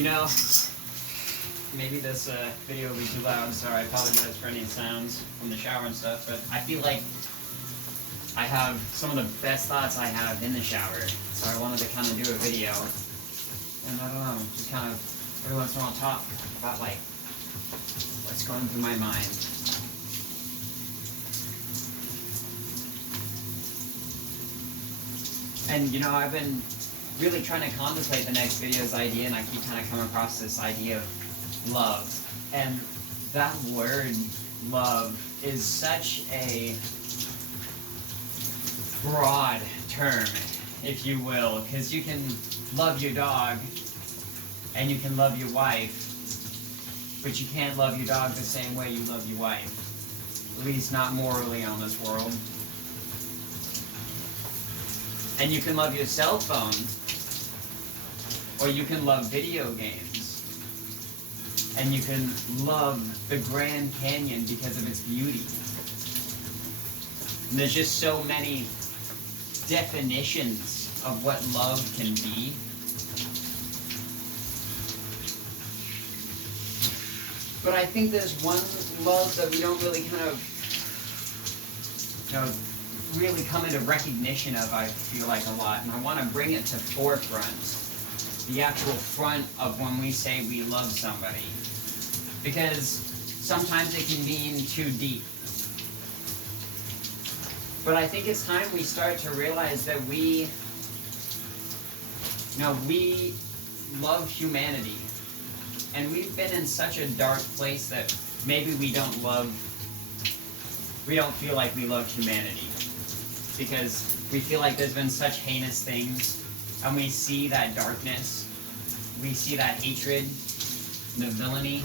You know, maybe this video will be too loud, so I apologize for any sounds from the shower and stuff, but I feel like I have some of the best thoughts I have in the shower, so I wanted to kind of do a video, and I don't know, just kind of every once in a while talk about like what's going through my mind. And you know, I've been really trying to contemplate the next video's idea, and I keep kind of coming across this idea of love. And that word, love, is such a broad term, if you will, because you can love your dog and you can love your wife, but you can't love your dog the same way you love your wife. At least not morally on this world. And you can love your cell phone, or you can love video games. And you can love the Grand Canyon because of its beauty. And there's just so many definitions of what love can be. But I think there's one love that we don't really kind of, really come into recognition of, I feel like, a lot. And I want to bring it to forefront. The actual front of when we say we love somebody. Because sometimes it can mean too deep. But I think it's time we start to realize that we love humanity. And we've been in such a dark place that maybe we don't feel like we love humanity. Because we feel like there's been such heinous things, and we see that darkness, we see that hatred, the villainy,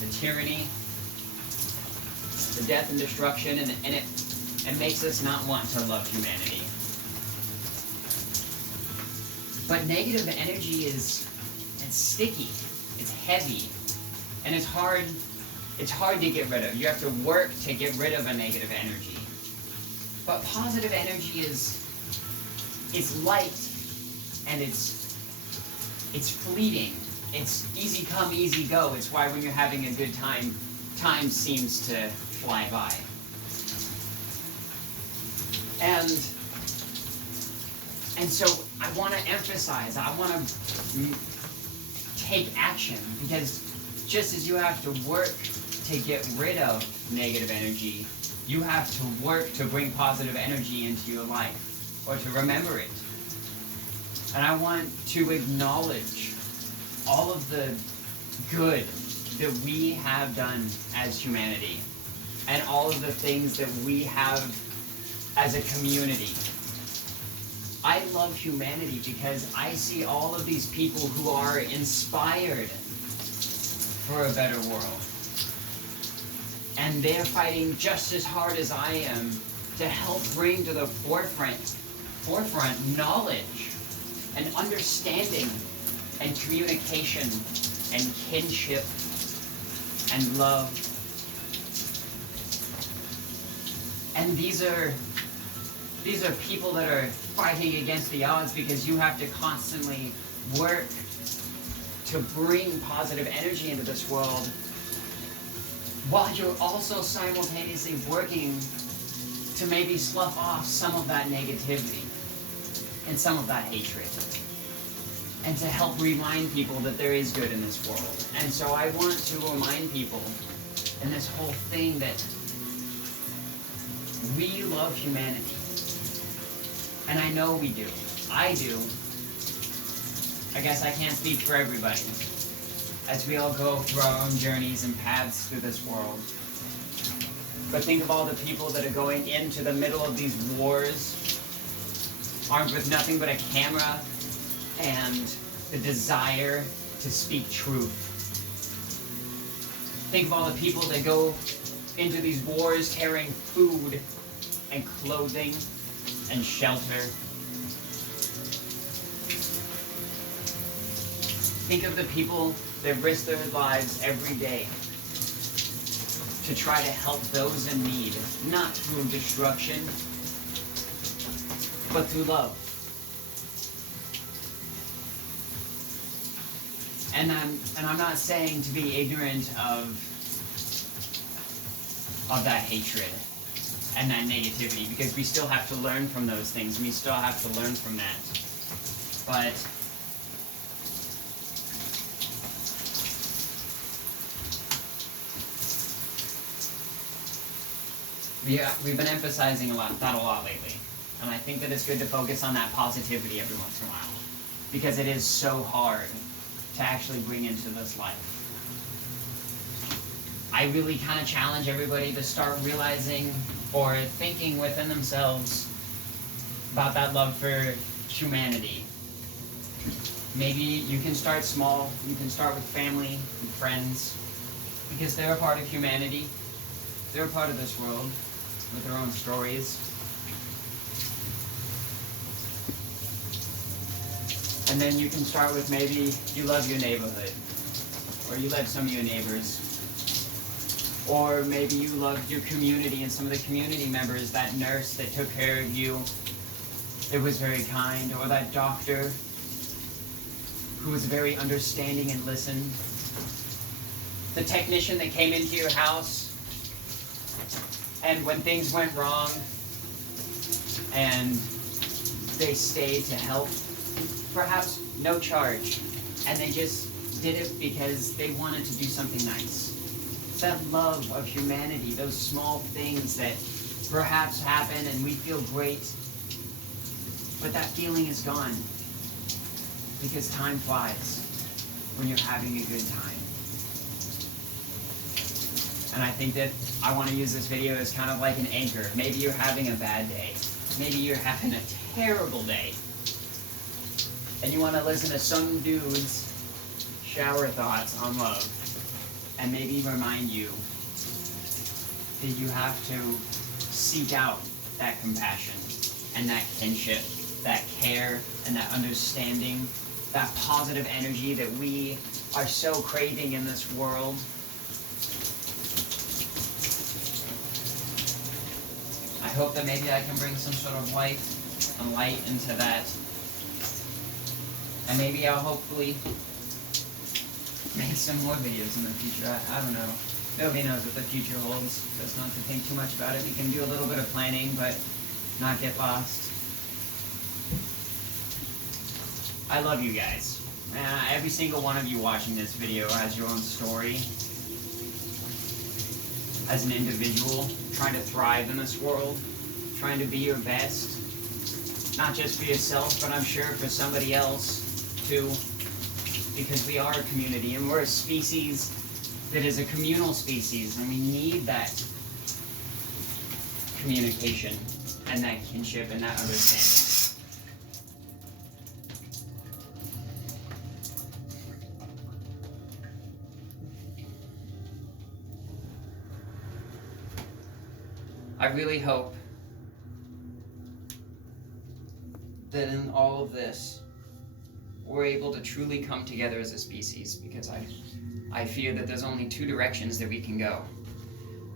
the tyranny, the death and destruction, and it makes us not want to love humanity. But negative energy it's sticky, it's heavy, and it's hard to get rid of. You have to work to get rid of a negative energy. But positive energy is light, and it's fleeting. It's easy come, easy go. It's why when you're having a good time, time seems to fly by. And so I want to emphasize, I want to take action, because just as you have to work to get rid of negative energy, you have to work to bring positive energy into your life, or to remember it. And I want to acknowledge all of the good that we have done as humanity, and all of the things that we have as a community. I love humanity because I see all of these people who are inspired for a better world. And they're fighting just as hard as I am to help bring to the forefront knowledge and understanding and communication and kinship and love. And these are people that are fighting against the odds, because you have to constantly work to bring positive energy into this world, while you're also simultaneously working to maybe slough off some of that negativity and some of that hatred, and to help remind people that there is good in this world. And so I want to remind people in this whole thing that we love humanity. And I know we do. I do. I guess I can't speak for everybody, as we all go through our own journeys and paths through this world. But think of all the people that are going into the middle of these wars, armed with nothing but a camera and the desire to speak truth. Think of all the people that go into these wars carrying food and clothing and shelter. Think of the people that risk their lives every day to try to help those in need, not through destruction, but through love. And I'm not saying to be ignorant of that hatred and that negativity, because we still have to learn from those things, and we still have to learn from that. But we've been emphasizing that a lot lately, and I think that it's good to focus on that positivity every once in a while, because it is so hard to actually bring into this life. I really kind of challenge everybody to start realizing or thinking within themselves about that love for humanity. Maybe you can start small. You can start with family and friends, because they're a part of humanity. They're a part of this world with their own stories. And then you can start with maybe you love your neighborhood, or you love some of your neighbors. Or maybe you loved your community and some of the community members, that nurse that took care of you, it was very kind, or that doctor who was very understanding and listened. The technician that came into your house, and when things went wrong, and they stayed to help, perhaps no charge, and they just did it because they wanted to do something nice. That love of humanity, those small things that perhaps happen and we feel great, but that feeling is gone, because time flies when you're having a good time. And I think that I want to use this video as kind of like an anchor. Maybe you're having a bad day. Maybe you're having a terrible day, and you want to listen to some dude's shower thoughts on love, and maybe remind you that you have to seek out that compassion and that kinship, that care and that understanding, that positive energy that we are so craving in this world. I hope that maybe I can bring some sort of light and light into that. And maybe I'll hopefully make some more videos in the future. I don't know. Nobody knows what the future holds. Just not to think too much about it. You can do a little bit of planning, but not get lost. I love you guys. Every single one of you watching this video has your own story. As an individual, trying to thrive in this world, trying to be your best. Not just for yourself, but I'm sure for somebody else too. Because we are a community, and we're a species that is a communal species, and we need that communication and that kinship and that understanding. I really hope that in all of this, we're able to truly come together as a species, because I fear that there's only two directions that we can go.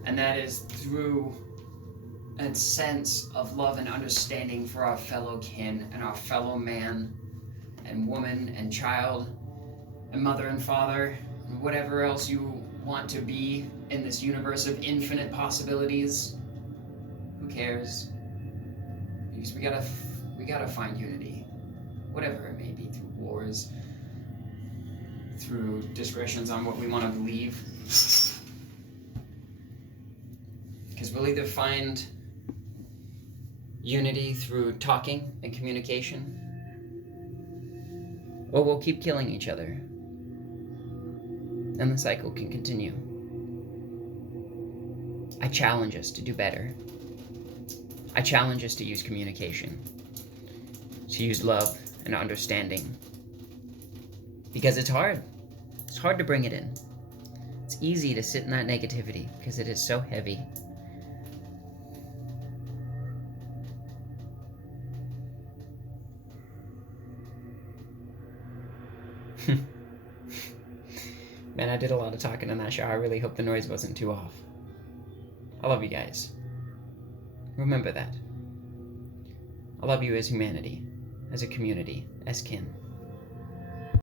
And that is through a sense of love and understanding for our fellow kin and our fellow man and woman and child and mother and father and whatever else you want to be in this universe of infinite possibilities. Who cares? Because we gotta find unity, whatever it may be, through wars, through discretions on what we want to believe. Because we'll either find unity through talking and communication, or we'll keep killing each other, and the cycle can continue. I challenge us to do better. I challenge us to use communication, to use love and understanding. Because it's hard. It's hard to bring it in. It's easy to sit in that negativity because it is so heavy. Man, I did a lot of talking in that shower. I really hope the noise wasn't too off. I love you guys. Remember that. I love you as humanity, as a community, as kin.